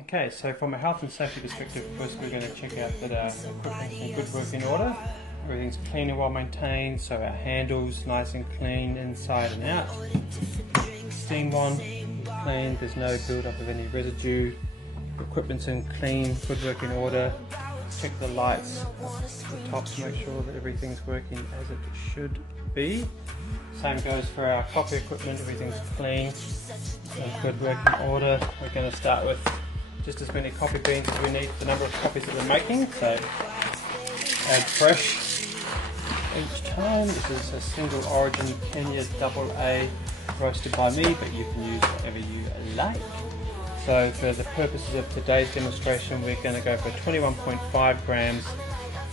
Okay, so from a health and safety perspective, first we're going to check out that our equipment is in good working order. Everything's clean and well maintained, so our handles nice and clean inside and out. Steam on, clean, there's no build-up of any residue. Equipment's in clean, good working order. Check the lights up the top to make sure that everything's working as it should be. Same goes for our coffee equipment, everything's clean and good working order. We're going to start with just as many coffee beans as we need for the number of coffees that we're making, so add fresh each time. This is a single origin Kenya AA roasted by me, but you can use whatever you like. So for the purposes of today's demonstration, we're going to go for 21.5 grams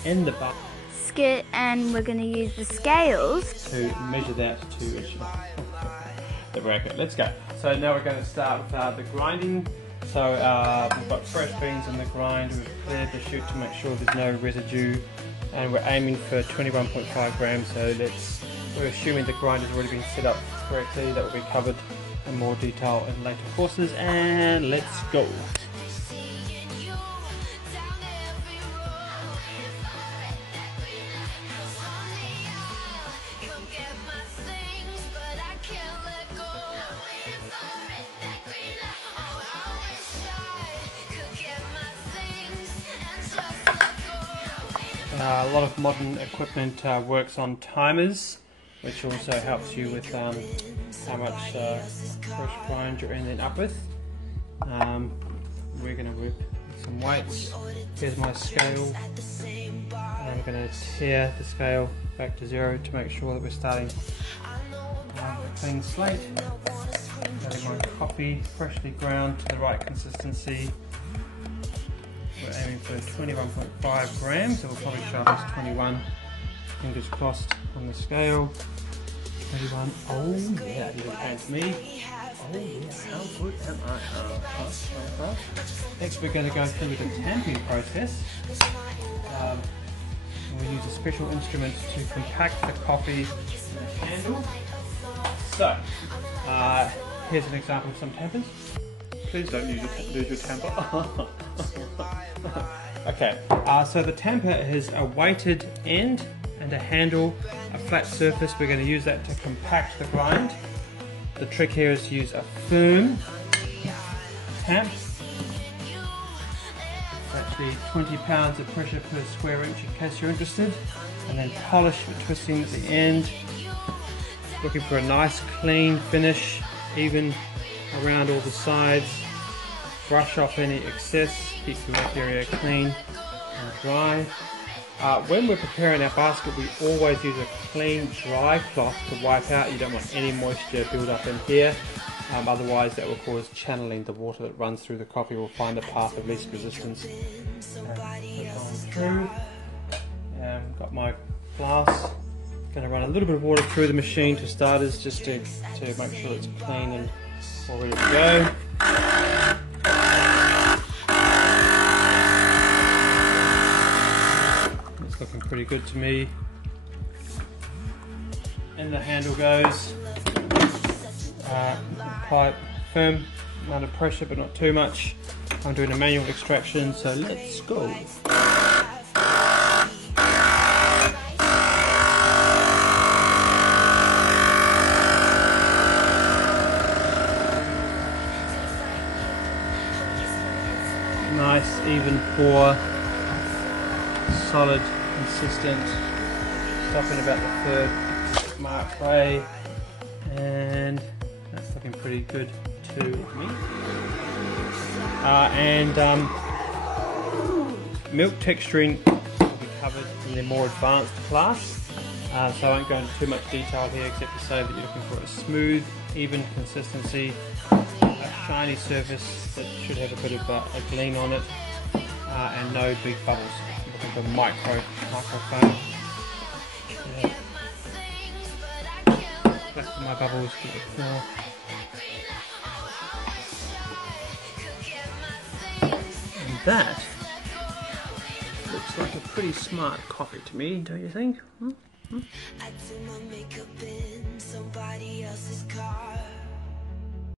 in the basket, and we're going to use the scales to measure that to the bracket. Let's go. So now we're going to start with the grinding. So we've got fresh beans in the grind. We've cleared the chute to make sure there's no residue, and we're aiming for 21.5 grams. So we're assuming the grind has already been set up correctly. That will be covered in more detail in later courses, and let's go. A lot of modern equipment works on timers, which also helps you with how much fresh grind you're ending up with. We're going to work with some weights. Here's my scale. I'm going to tear the scale back to 0 to make sure that we're starting a clean slate. Adding my coffee, freshly ground to the right consistency. We're aiming for 21.5 grams, so we'll probably show us 21. Fingers crossed on the scale. 21. Oh yeah, you came to me. Oh yeah, how good am I? Next we're going to go through the tamping process. We use a special instrument to compact the coffee in the handle. So, here's an example of some tampers. Please don't lose your tamper. Okay, so the tamper has a weighted end and a handle, a flat surface. We're going to use that to compact the grind. The trick here is to use a firm tamp. It's actually 20 pounds of pressure per square inch in case you're interested. And then polish for twisting at the end. Looking for a nice clean finish, even around all the sides. Brush off any excess, keep the work area clean and dry. When we're preparing our basket, we always use a clean dry cloth to wipe out. You don't want any moisture build up in here, otherwise that will cause channeling. The water that runs through the coffee will find the path of least resistance. Through. Got my glass. Going to run a little bit of water through the machine to starters, just to make sure it's clean and all ready to go. It's looking pretty good to me. And the handle goes. Quite firm amount of pressure, but not too much. I'm doing a manual extraction, so let's go. Nice, even pour, solid, consistent. Stopping about the 3rd mark way, and that's looking pretty good to me. Milk texturing will be covered in the more advanced class, so I won't go into too much detail here except to say that you're looking for a smooth, even consistency, a shiny surface that should have a bit of a gleam on it, and no big bubbles. I'm looking for microfoam. Yeah. Back to my bubbles, give it more. And that looks like a pretty smart coffee to me, don't you think? I do my makeup in somebody else's car.